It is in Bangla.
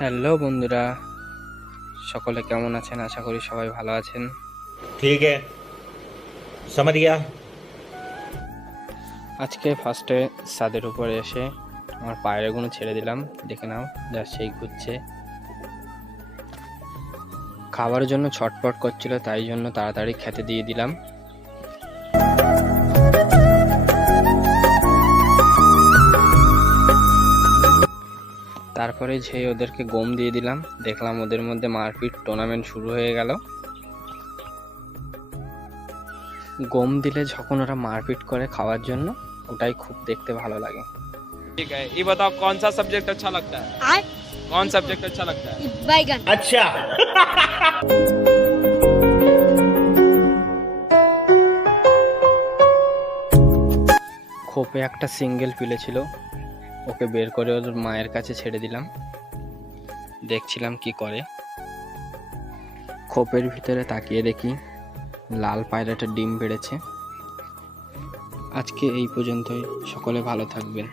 হ্যালো বন্ধুরা, সকলে কেমন আছেন? আশা করি সবাই ভালো আছেন। ठीक है, समझ गया। আজকে ফার্স্টে ছাদের উপরে এসে আমার পায়রাগুলো ছেড়ে দিলাম। দেখে নাও, যা সেই ঘুরছে। খাবার জন্য ছটফট করছিল, তাই জন্য তাড়াতাড়ি খেতে দিয়ে দিলাম। তারপরে যে ওদেরকে গম দিয়ে দিলাম। দেখলাম ওদের মধ্যে মারপিট টুর্নামেন্ট শুরু হয়ে গেল। গম দিলে যখন ওরা মারপিট করে খাওয়ার জন্য, ওটাই খুব দেখতে ভালো লাগে। ठीक है, ये बताओ कौन सा सब्जेक्ट अच्छा लगता है? कौन सब्जेक्ट अच्छा लगता है? बैगन। अच्छा। খোপে একটা সিঙ্গেল পিলে ছিল, ওকে বের করে ওর মায়ের কাছে ছেড়ে দিলাম। দেখছিলাম কি করে। খোপের ভিতরে তাকিয়ে দেখি লাল পায়রাটা ডিম পেড়েছে। আজকে এই পর্যন্তই। সকলে ভালো থাকবেন।